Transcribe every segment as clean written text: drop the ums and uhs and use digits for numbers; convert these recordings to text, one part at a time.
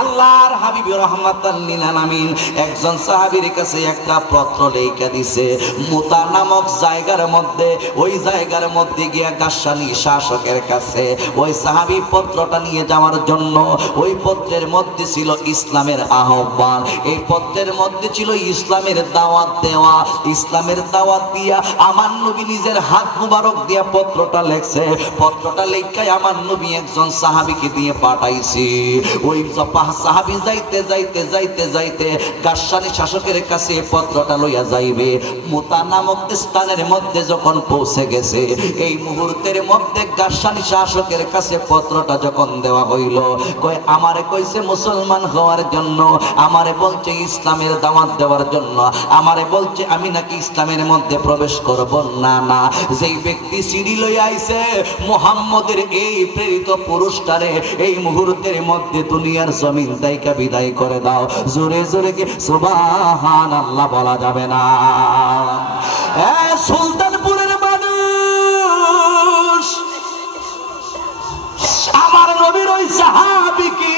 আল্লাহর হাবিব রাহমাতাল লিল আলামিন একজন সাহাবীর কাছে একটা পত্র লেখা দিছে মুতা নামক জায়গার মধ্যে। ওই জায়গার মধ্যে গিয়া গাসসানী শাসকের কাছে ওই সাহাবী পত্রটা নিয়ে যাওয়ার জন্য। ওই পত্রের মধ্যে ছিল ইসলামের আহ্বান, এই পত্রের মধ্যে ছিল ইসলামের দাওয়াত দেওয়া। ইসলামের দাওয়াত দিয়া আমার নবী নিজের হাত মুবারক দিয়া পত্রটা লেখছে। পত্রটা লেখায় আমার নবী একজন সাহাবীকে দিয়ে পাঠাইছি। ওই সাহাবী যাইতে যাইতে যাইতে যাইতে গাসসানী শাসকের কাছে পত্রটা লইয়া যাইবে। মুতা নামক স্থানের মধ্যে যখন পৌঁছে গেছে, এই মুহূর্তের মধ্যে গাসসানী শাসকের কাছে পত্রটা যখন দেওয়া হইল, কয় আমারে কইছে মুসলমান হওয়ার জন্য, আমারে বলছে ইসলামের দাওয়াত দেওয়ার জন্য, আমারে বলছে আমি নাকি ইসলামের মধ্যে প্রবেশ করব না। না, যেই ব্যক্তি সিঁড়ি লইয়া আইছে মুহাম্মদের এই প্রেরিত পুরুষটারে এই মুহূর্তের মধ্যে দুনিয়ার জমিন থেকে বিদায় করে দাও। জোরে জোরে কি সুবহানাল্লাহ বলা যাবে না? সুলতানপুরের মানুষ আমার নবীর ওই সাহাবী কি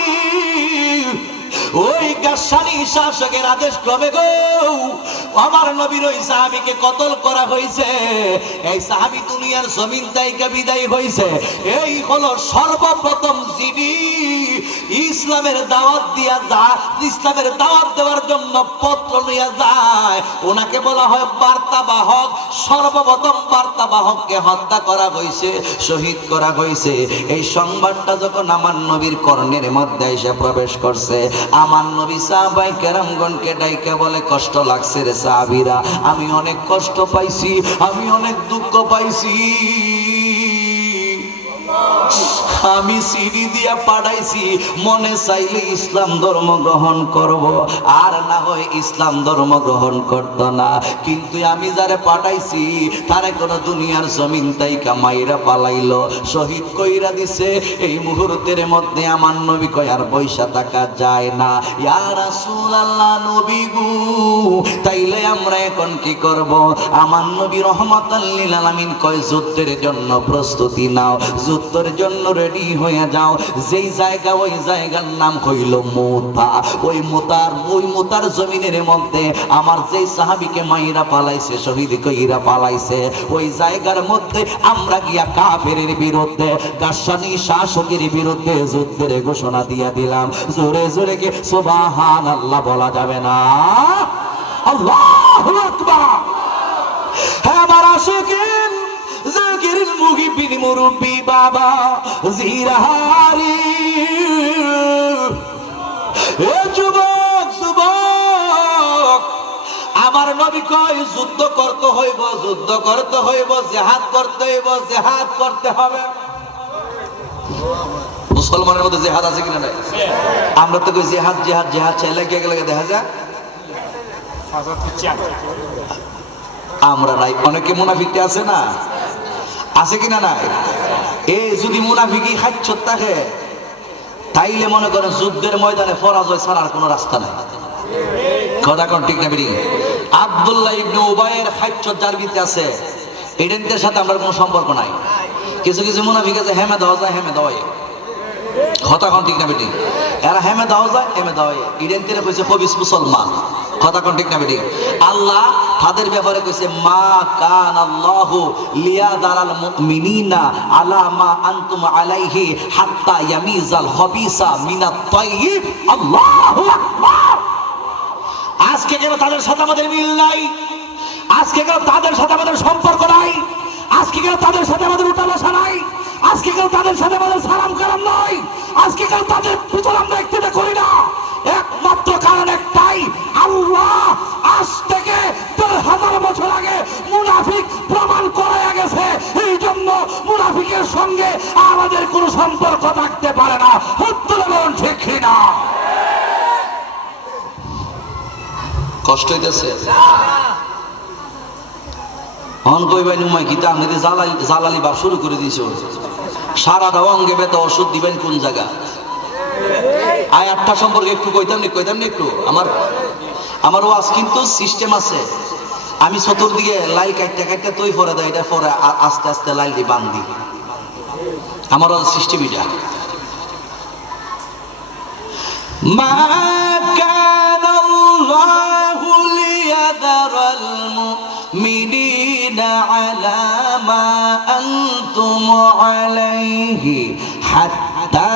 ওই গাসসানী শাসকের আদেশ ক্রমে গো আমার নবীর ওই সাহাবীকে কতল করা হয়েছে। এই সাহাবী দুনিয়ার জমিন থেকে বিদায় হয়েছে। এই হলো সর্বপ্রথম যিনি ইসলামের দাওয়াত দিয়া ইসলামের দাওয়াত দেওয়ার জন্য পত্র নিয়ে যায়, ওনাকে বলা হয় বার্তাবাহক। সর্বপ্রথম বার্তাবাহককে হত্যা করা হয়েছে, শহীদ করা হয়েছে। এই সংবাদটা যখন আমার নবীর কর্ণের মধ্যে এসে প্রবেশ করছে, আমার নবী সাহাবায়ে কেরামগণকে ডাইকা বলে কষ্ট লাগছে রে সাহাবীরা, আমি অনেক কষ্ট পাইছি, আমি অনেক দুঃখ পাইছি। আমি সিঁড়ি দিয়া পাঠাইছি, মনে চাইলে ইসলাম ধর্ম গ্রহণ করব, আর না হয় ইসলাম ধর্ম গ্রহণ করতো না। কিন্তু আমি যারে পাঠাইছি তারে কোন দুনিয়ার জমিন তাইকা মাইরা পালাইলো, শহীদ কইরা দিছে। এই মুহূর্তের মধ্যে আমার নবী কয় আর বৈশা থাকা যায় না। ইয়া রাসূলুল্লাহ, নবী গো, তাইলে আমরা এখন কি করব? আমার নবী রাহমাতাল লিল আলামিন কয় যুদ্ধের জন্য প্রস্তুতি নাও, যুদ্ধের জন্য রেডি হয়ে যাও। যেই জায়গা ওই জায়গার নাম হইল মুতা। ওই মুতার জমিনের মধ্যে আমার যেই সাহাবীকে মাইরা পালাইছে, শহীদ কইরা পালাইছে, ওই জায়গার মধ্যে আমরা গিয়া কাফেরের বিরুদ্ধে, গাসসানী শাসকের বিরুদ্ধে যুদ্ধের ঘোষণা দিয়া দিলাম। জোরে জোরে কি সুবহানাল্লাহ বলা যাবে না? আল্লাহু আকবার। হ্যাঁ আমার আশিকিন জাকিরিন মুহিবিন মুরব্বি বাবা জিরাহারি, এ যুবক যুবক, আমার নবী কয় যুদ্ধ করতে হইব, যুদ্ধ করতে হইব, জিহাদ করতে হইব, জিহাদ করতে হবে। মুসলমানের মধ্যে জিহাদ আছে কিনা নাই? আমরা তো কই জিহাদ জিহাদ জিহাদ ছেলে কে গেলে দেখা যায় আমরা নাই। অনেকে মুনাফিকটা আছে না, আছে কিনা নাই? এ যদি মুনাফিকি খাচ্ছত থাকে তাইলে মনে করেন যুদ্ধের ময়দানে পরাজয় ছাড়ার কোনো রাস্তা নাই। কথা কোন ঠিক না? বেরি আব্দুল্লাহ ইবনে উবাইয়ের খাচ্ছত যার ভিতরে আছে, এদের সাথে আমার কোনো সম্পর্ক নাই। কিছু কিছু মুনাফিক আছে হেমে দেওয়া যায়, হেমে দেওয়ায়। কথা কোন ঠিক না? বেরি এরা হেমে দেওয়া যায়, হেমে দেওয়ায়। ইডেন্টিরা কইছে খবিস মুসলমান। কথা কোন ঠিক না? বেরি আল্লাহ তাদের ব্যাপারে কইছে মা কান আল্লাহু লিয়াদারাল মুমিনিনা আলা মা আনতুম আলাইহি হাত্তা ইয়ামিজাল খবিসা মিনাত তাইয়িব। আল্লাহু আকবার। আজকে কেন তাদের সাথে আমাদের মিল নাই? আজকে কেন তাদের সাথে আমাদের সম্পর্ক নাই? আজকে কেন তাদের সাথে আমাদের উঠা বসা নাই? আজকে কেন তাদের সাথে আমাদের সালাম কালাম নাই? আজকে কেন তাদের ভিতর আমরা একটিতে করি না? একমাত্র কারণ একটাই, আল্লাহ আজ থেকে 1000 বছর আগে মুনাফিক প্রমাণ করা গেছে। এই জন্য মুনাফিকের সঙ্গে আমাদের কোনো সম্পর্ক থাকতে পারে না। বলুন ঠিক না? কষ্ট হইতেছে অন কইবাই নুমাই কি তা আমাদের জালালি ভাব শুরু করে দিয়েছ। সারাটা অঙ্গে ব্যথা, ওষুধ দিবেন কোন জায়গা? আয় 8টা সম্পর্কে একটু কইতাম না একটু। আমার ওয়াজ কিন্তু সিস্টেম আছে। আমি চতুর্দিকে লাইল কাটতে তৈ পরে দেয়, এটা পরে আস্তে আস্তে লাইল দিয়ে বান্ধি। আমার সিস্টেম এটা। মা কানা আল্লাহু লিয়াযারাল মুমিনিনা আলা মা আনতুম আলাইহি হাত্তা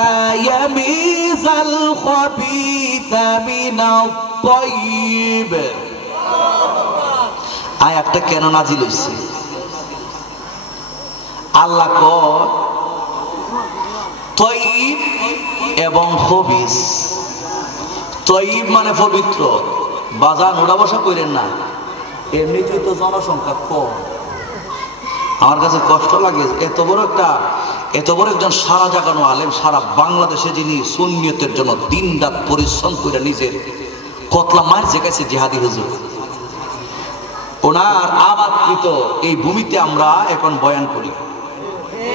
ইয়ামিজাল খাবিসা মিনাত তাইয়্যিব। আয়াতটা কেন নাজিল হইছে? আল্লাহ কয় তাইয়্যিব এবং খবিস। তাইয়্যিব মানে পবিত্র। বাজান ওড়া বসা কইরেন না, এমনিতেই তো জনসংখ্যা কম। আমার কাছে কষ্ট লাগে, এত বড় একজন সারা জাগানো আলেম, সারা বাংলাদেশে যিনি সুন্নিয়তের জন্য দিনরাত পরিশ্রম করে নিজের কতলা মার জেগেছে জিহাদি হুজুর, ওনার আবাদকৃত এই ভূমিতে আমরা এখন বয়ান করি।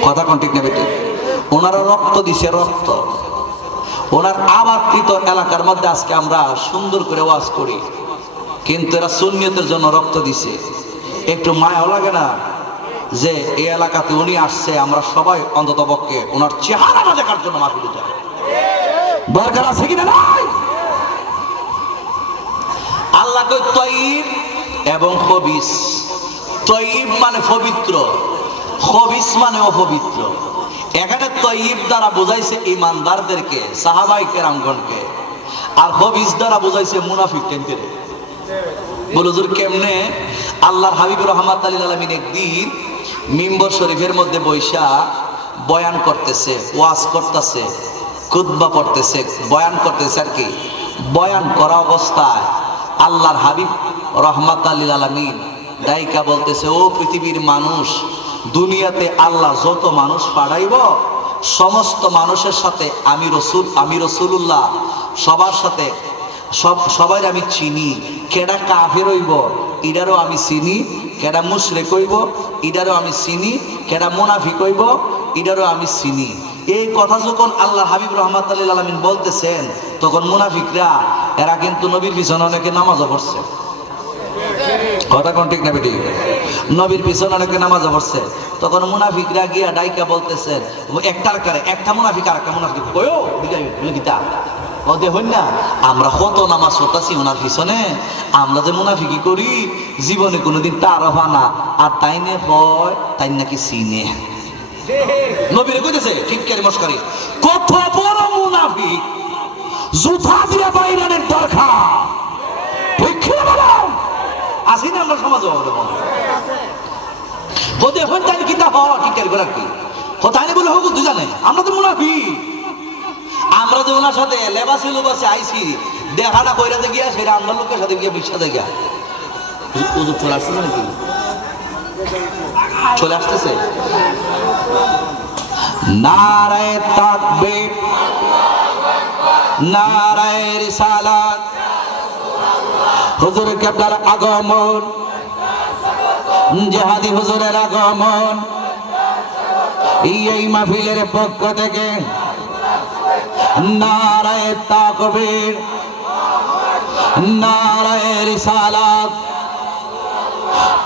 কথা কোন ঠিক নেবে? ওনারা রক্ত দিছে, রক্ত। ওনার আবাদকৃত এলাকার মধ্যে আজকে আমরা সুন্দর করে ওয়াজ করি, কিন্তু এরা সুন্নিয়তের জন্য রক্ত দিছে। একটু মায়াও লাগে না যে এই এলাকাতে উনি আসছে, আমরা সবাই অন্তত পক্ষে ওনার চেহারাটা দেখার জন্য মাহফিলে যাই? দরকার আছে কিনা? নাই। আল্লাহ কয় তাইয়্যিব এবং খবিস। তাইয়্যিব মানে পবিত্র, খবিস মানে অপবিত্র। এখানে তাইয়্যিব দ্বারা বোঝাইছে ইমানদারদেরকে, সাহাবায়ে কেরামগণকে, আর খবিস দ্বারা বোঝাইছে মুনাফিকদের। বলে হুজুর কেমনে? আল্লাহর হাবিব রাহমাতুল লিল আলামিন একদিন মিম্বর শরীফের মধ্যে বৈশা বয়ান করতেছে, ওয়াজ করতেছে, খুতবা পড়তেছে, বয়ান করতেছে। আর কি বয়ান করা অবস্থায় আল্লাহর হাবিব রাহমাতুল লিল আলামিন দাইকা বলতেছে, ও পৃথিবীর মানুষ, দুনিয়াতে আল্লাহ যত মানুষ পাঠাইব সমস্ত মানুষের সাথে আমি রাসূলুল্লাহ সবার সাথে সবাই আমি চিনি। কেডা কাফের হইব ইডারও আমি চিনি, কেডা মুশরিক হইব ইডারও আমি চিনি, কেডা মুনাফিক হইব ইডারও আমি চিনি। এই কথা যখন আল্লাহর হাবিব রাহমাতুল লিল আলামিন বলতেছেন, তখন মুনাফিকরা এরা কিন্তু নবীর পিছনে অনেকে নামাজও পড়ছে। কথা কোন ঠিক না বেটি? নবীর পিছনে অনেকে নামাজও পড়ছে। তখন মুনাফিকরা গিয়া ডাইকা বলতেছেন, একটা মুনাফিক আর একটা মুনাফিক কয়ো গীতা ওদের হই না, আমরা কত নামাজ পড়তাছি ওনার পিছনে, আমরা যে মুনাফিকি করি জীবনে কোনোদিন তারও না, আর তাইনে হয় তাই নাকি চিনে। নবীরে কইতেছে ঠিককারি মস্কারি, কত বড় মুনাফিক, জুতা দিয়ে বাইরানের দরকার। ঠিক কি বলো? আসি না আমরা সমাজে ওদের হন তাই কিতা হয় ঠিককারি করার কি তাইনে বলে হোক তুই জানে আমরা তো মুনাফিক। আমরা যে ওনার সাথে লেবাসে লোবাসে আইসি দেখাটা কইরাতে গিয়া সেটা আমরা লোকের সাথে গিয়ে বিশ্বাসে গিয়া হুজুর চলে আসতেছে নাকি? চলে আসতেছে। নারায়ে তাকবীর, নারায়ে রিসালাত, হুজুর কেবলার আগমন, জিহাদি হুজুরের আগমন, এই মাহফিলের পক্ষ থেকে নারায়ে তাকবীর, নারায়ে রিসালাত,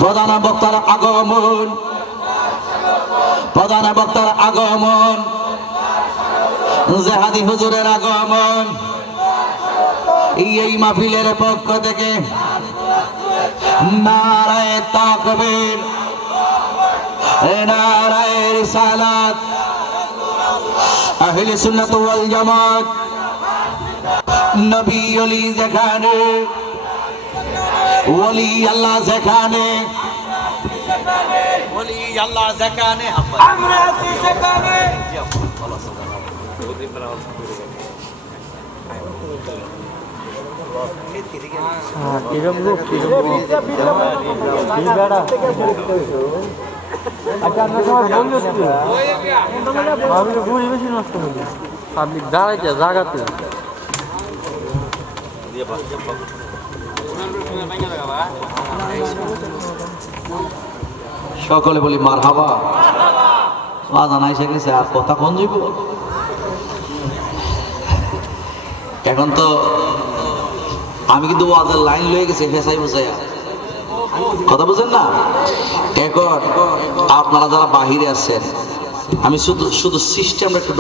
প্রধান বক্তার আগমন, প্রধান বক্তার আগমন, জিহাদি হুজুরের আগমন, এই মাহফিলের পক্ষ থেকে নারায়ে তাকবীর, নারায়ে রিসালাত, আহলে সুন্নাত ওয়াল জামাত। নবী ওলি যেখানে, ওলি আল্লাহ যেখানে, ওলি আল্লাহ যেখানে, আমরা আছি সেখানে। কিরম লোক আচ্ছা আমরা সবাই বন্ধু বুঝি বেশি নষ্ট হলো পাবলিক দাঁড়াইছে জায়গাতে। সকলে বলি মারহাবা। আজান আইসা গেছে, আর কথা কোন যাইব? এখন তো আমি কিন্তু ওয়াজের লাইন লয়ে গেছি ফেসাই বসাইয়া, কথা বুঝেন না? এখন আপনারা যারা বাহিরে আছেন আমি শুধু শুধু সিস্টেমটা একটু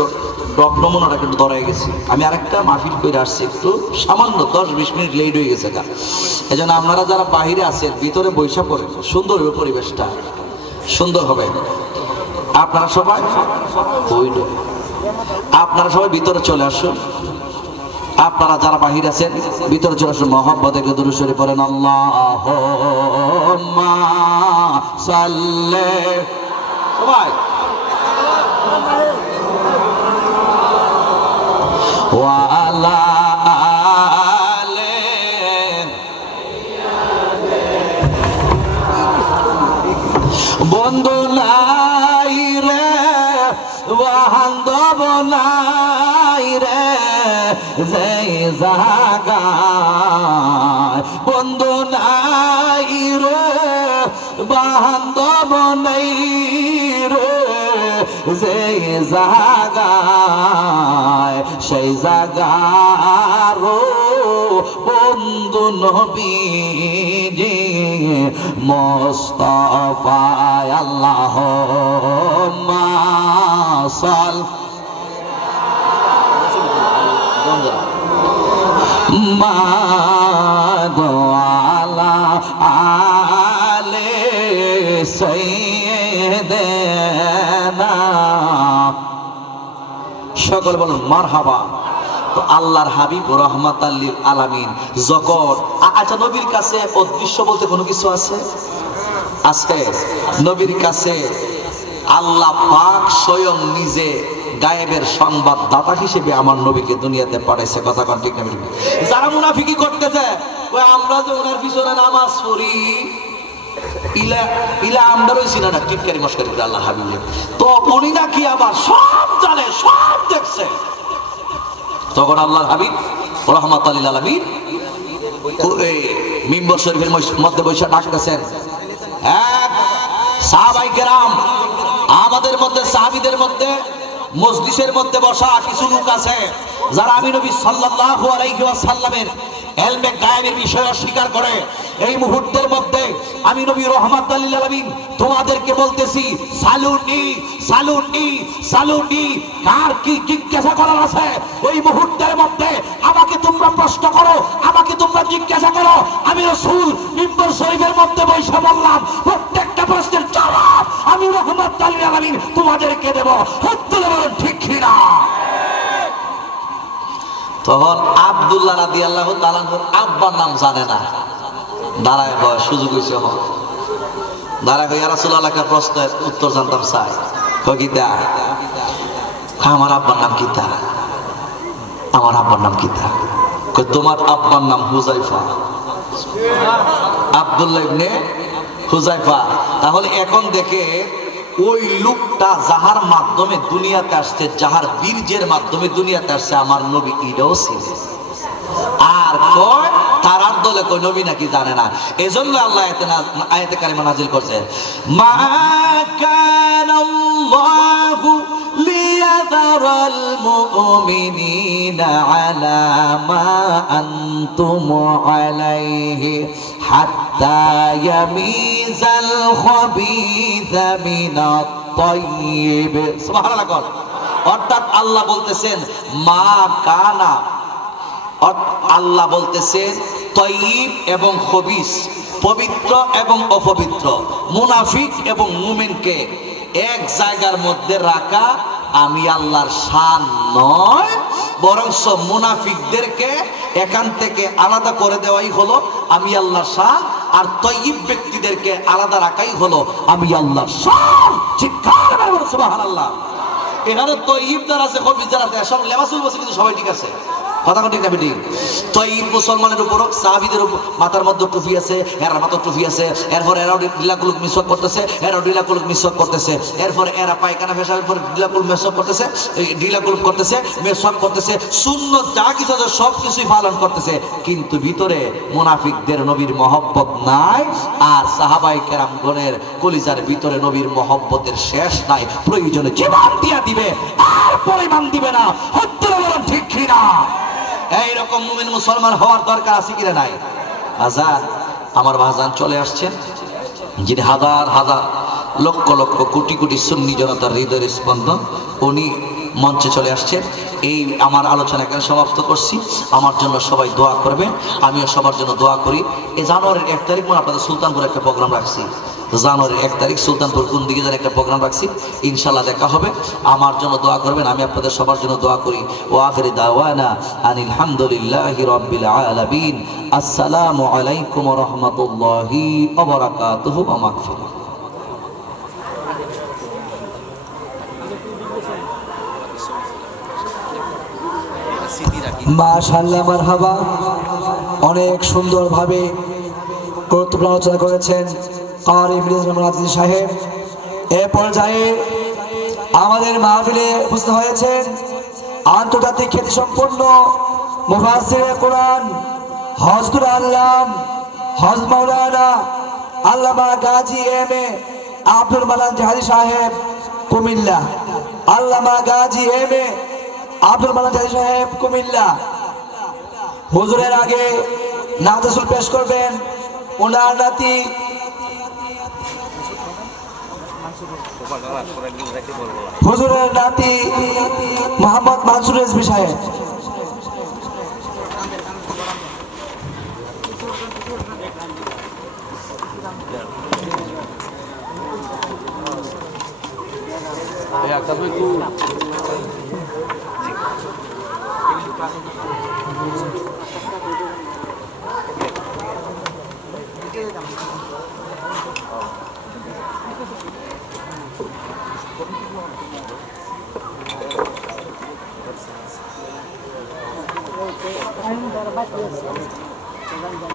নমুনাটা একটু ধরাই গেছি। আমি আরেকটা মাহফিল করে আসছি, একটু সামান্য 10-20 মিনিট লেট হয়ে গেছে গা। এই জন্য আপনারা যারা বাহিরে আছেন ভিতরে বৈশা পড়েন, সুন্দর হবে পরিবেশটা, সুন্দর হবে। আপনারা সবাই ভিতরে চলে আসুন। আপনারা যারা বাহির আছেন ভিতরে চলে আসুন। মহব্বতে দুরূদ শরীফ পড়েন। আল্লাহুম্মা সাল্লি, সবাই ওয়া আলা আলি, বন্ধু নাই রে বান্ধব নাই রে যেই জায়গায়, বন্ধু নাই রে বান্ধব নাই রে যেই জায়গায়, সেই জায়গার বন্ধু নবীজি মুস্তাফা। আল্লাহুম্মা মাদওয়ালা আলে সাইয়্যিদানা, সকল বলুন মারহাবা। তো আল্লাহর হাবিব রাহমাতাল লিল আলামিন যখন আচ্ছা, নবীর কাছে অদৃশ্য বলতে কোনো কিছু আছে? আছে। নবীর কাছে আল্লাহ পাক স্বয়ং নিজে গায়েবের সংবাদদাতা হিসেবে আমার নবীকে দুনিয়াতে পাঠাইছে। কথা কোন ঠিক না? যারা মুনাফিকি করতেছে, ওই আমরা যে ওনার পিছনে নামাজ পড়ি, ইলা আমরা রইছি না টিটকারি মস্কারি করে আল্লাহ হাবিবে, তো উনি নাকি আবার সব জানে, সব দেখছে। তখন আল্লাহর হাবিব রাহমাতাল লিল আলামিন মিম্বর শরীফের মধ্যে বসে ডাকতেছেন, এক সাহাবায়ে কেরাম, আমাদের মধ্যে সাহাবীদের মধ্যে মজলিসের মধ্যে বসা কিছু লোক আছে যারা আমি নবী সাল্লাল্লাহু আলাইহি ওয়াসাল্লামের ইলমে গায়েবের বিষয় অস্বীকার করে। এই মুহূর্তের মধ্যে আমি নবী রাহমাতুল লিল আলামিন তোমাদেরকে বলতেছি, সালুনি সালুনি সালুনি, কার কি জিজ্ঞাসা করার আছে ওই মুহূর্তের মধ্যে আমাকে তোমরা প্রশ্ন করো, আমাকে তোমরা জিজ্ঞাসা করো। আমি রাসূল মিম্বর শরীফের মধ্যে বসে বললাম, প্রত্যেকটা প্রশ্নের জবাব আমি রাহমাতুল লিল আলামিন তোমাদেরকে দেব। হত্যা বলেন ঠিক কিনা? তখন আব্দুল্লাহ রাদিয়াল্লাহু তাআলা আব্বার নাম জানে না, দাঁড়ায় হয় সুযোগ হয়েছে, দাঁড়ায় হয় ইয়া রাসূলুল্লাহ, একটা প্রশ্নের উত্তর জানতাম চাই। কিতা? আমার আব্বার নাম কিতা? আমার আব্বার নাম কিতা? তোমার আব্বার নাম হুযায়ফা, আব্দুল্লাহ ইবনে হুযায়ফা। তাহলে এখন দেখে ওই লোকটা যাহার মাধ্যমে দুনিয়াতে আসছে, যাহার বীর্যের মাধ্যমে দুনিয়াতে আসছে আমার নবী, এটাও ছিল। আর কয় তারার দলে কই নবী নাকি জানে না। এজন্য আল্লাহ আয়াতে কারিমা নাযিল করছে, মা কানাল্লাহু লিয়াযারাল মুমিনিনা আলা মা আনতুম আলাইহি হাত্তা ইয়ামিজাল খাবিসা মিনাত তাইয়্যিব। সুবহানাল্লাহ। অর্থাৎ আল্লাহ বলতেছেন মা কানা, আল্লাহ বলতেছেন তাইয়্যিব এবং খবিস, পবিত্র এবং অপবিত্র, মুনাফিক এবং মুমিনকে এক জায়গার মধ্যে রাখা আমি আল্লাহর শান নয়, বরং মুনাফিকদেরকে এখান থেকে আলাদা করে দেওয়াই হলো আমি আল্লাহর শান, আর তাইয়্যিব ব্যক্তিদেরকে আলাদা রাখাই হলো আমি আল্লাহর শান। চিৎকার করে বলুন সুবহানাল্লাহ। এখানে তাইয়্যিব যারা আছে, খবিস যারা আছে, সব লেবাসুল বসে কিন্তু সবাই ঠিক আছে। কথা ঠিক না বেটি? তাইয়্যিব মুসলমানের উপর, সাহাবীদের উপর মাথার মধ্যে টুপি আছে, এরা মাথার টুপি আছে, এরপর এরাও ডিলাকুলুক মিসওয়াক করতেছে, এরাও ডিলাকুলুক মিসওয়াক করতেছে, এরপর এরা পায়খানা পেশাবের পর ডিলাকুল মিসওয়াক করতেছে, ডিলাকুলুক করতেছে, মিসওয়াক করতেছে, সুন্নাত যা কিছু আছে সব কিছুই পালন করতেছে, কিন্তু ভিতরে মুনাফিকদের নবীর মহব্বত নাই। আর সাহাবায়ে কেরামগণের কলিজার ভিতরে নবীর মহব্বতের শেষ নাই, প্রয়োজনে জীবন দিয়া দিবে আর পরিমাণ দিবে না। হত্যা বলেন ঠিক কিনা? এইরকম মুমিন মুসলমান হওয়ার দরকার আছে কিনা নাই? আজান, আমার ভাজান চলে আসছেন, যিনি হাজার হাজার লক্ষ লক্ষ কোটি কোটি সুন্নি জনতার হৃদয়ের স্পন্দন, উনি মঞ্চে চলে আসছেন। এই আমার আলোচনা এখানে সমাপ্ত করছি। আমার জন্য সবাই দোয়া করবেন, আমিও সবার জন্য দোয়া করি। এই জানুয়ারির 1 তারিখ মানে আপনাদের সুলতানপুর একটা প্রোগ্রাম রাখছি, জানুয়ারির 1 তারিখ সুলতানপুর কোন দিকে যেন একটা প্রোগ্রাম রাখছি, ইনশাল্লাহ দেখা হবে। আমার জন্য দোয়া করবেন, আমি আপনাদের সবার জন্য দোয়া করি। ও আখিরি দাওয়ানা আনিল হামদুলিল্লাহি রাব্বিল আলামিন। আসসালামু আলাইকুম ওয়া রাহমাতুল্লাহি ওয়া বারাকাতুহু ওয়া মাগফিরাহ। মাশাআল্লাহ, মারহাবা। অনেক সুন্দরভাবে গুরুত্বপূর্ণ আলোচনা করেছেন কারি মির্জা আজিজ সাহেব। এ পর্যায়ে আমাদের মাহফিলে উপস্থিত হয়েছেন আন্তর্জাতিক খ্যাতিসম্পন্ন মুফাসসিরে কোরআন হযরত আল্লাম হযরত মাওলানা আল্লামা গাজী এম এ আব্দুল মান্নান জাহারি সাহেব কুমিল্লা। আল্লামা গাজী এম এ আব্দুল মান্নান জাহারি সাহেব কুমিল্লা হুজুরের আগে নাত রাসূল পেশ করবেন ওনার নাতি হুজুরের নাতি মোহাম্মদ মানসুর রেজভী সাহেব। I'm